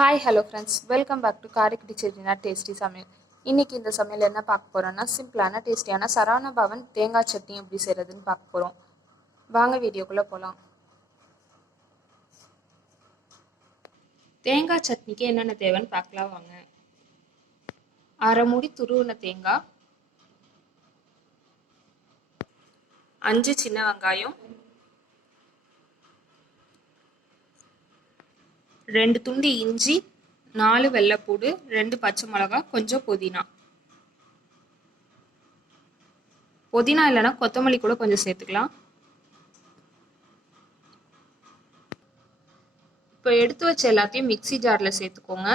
Hi hello friends, welcome back to Karaikudi Chettinad tasty சமையல். இன்றைக்கி இந்த சமையல் என்ன பார்க்க போகிறோன்னா, சிம்பிளான டேஸ்டியான சரவண பவன் தேங்காய் சட்னி எப்படி செய்கிறதுன்னு பார்க்க போகிறோம். வாங்க வீடியோக்குள்ளே போகலாம். தேங்காய் சட்னிக்கு என்னென்ன தேவைன்னு பார்க்கலாம் வாங்க. அரை மூடி துருவின தேங்காய், 5 சின்ன வெங்காயம், 2 துண்டு இஞ்சி, 4 வெள்ளைப்பூடு, 2 பச்சை மிளகாய், கொஞ்சம் புதினா இல்லைன்னா கொத்தமல்லி கூட கொஞ்சம் சேர்த்துக்கலாம். இப்போ எடுத்து வச்ச எல்லாத்தையும் மிக்சி ஜாரில் சேர்த்துக்கோங்க.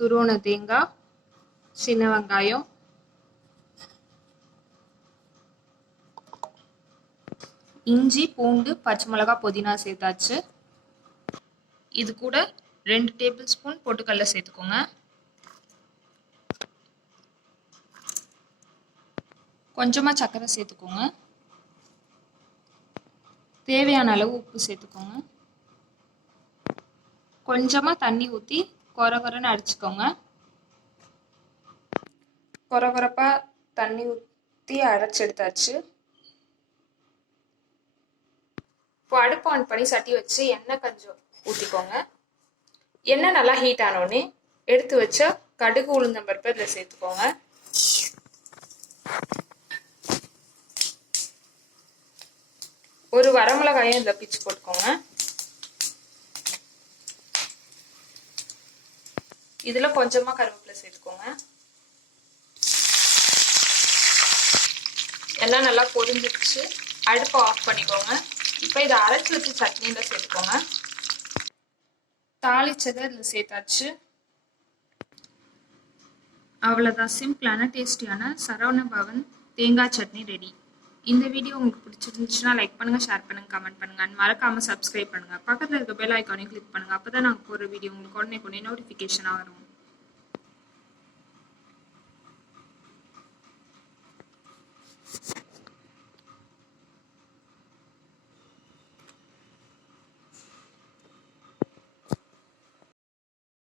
துருவன தேங்காய், சின்ன வெங்காயம், இஞ்சி, பூண்டு, பச்சை மிளகாய், புதினா சேர்த்தாச்சு. இது கூட 2 டேபிள் ஸ்பூன் பொட்டுக்கடலை சேர்த்துக்கோங்க. கொஞ்சமாக சர்க்கரை சேர்த்துக்கோங்க. தேவையான அளவு உப்பு சேர்த்துக்கோங்க. கொஞ்சமாக தண்ணி ஊற்றி கொரகொரன்னு அரைச்சிக்கோங்க. கொரகொரப்பாக தண்ணி ஊற்றி அரைச்சி எடுத்தாச்சு. இப்போ அடுப்பு ஆன் பண்ணி சட்டி வச்சு எண்ணெய் கொஞ்சம் ஊற்றிக்கோங்க. எண்ணெய் நல்லா ஹீட் ஆனோடனே எடுத்து வச்ச கடுகு உளுந்தம்பருப்பு இதில் சேர்த்துக்கோங்க. ஒரு வரமிளகாயும் இதில் பிச்சு போட்டுக்கோங்க. இதில் கொஞ்சமாக கருவேப்பிலை சேர்த்துக்கோங்க. எல்லாம் நல்லா பொரிஞ்சிடுச்சு. அடுப்பை ஆஃப் பண்ணிக்கோங்க. இப்போ இதை அரைச்சி வச்சு சட்னியில் சேர்த்துக்கோங்க. தாளிச்சதை இதில் சேர்த்தாச்சு. அவ்வளோதான், சிம்பிளான டேஸ்டியான சரவண பவன் தேங்காய் சட்னி ரெடி. இந்த வீடியோ உங்களுக்கு பிடிச்சிருந்துச்சுன்னா லைக் பண்ணுங்கள், ஷேர் பண்ணுங்கள், கமெண்ட் பண்ணுங்கள், அண்ட் மறக்காமல் சப்ஸ்கிரைப் பண்ணுங்கள். பக்கத்தில் இருக்க பெல் ஐக்கானையும் கிளிக் பண்ணுங்கள். அப்போ தான் நாங்கள் போகிற வீடியோ உங்களுக்கு உடனே நோட்டிஃபிகேஷனாக வரும்.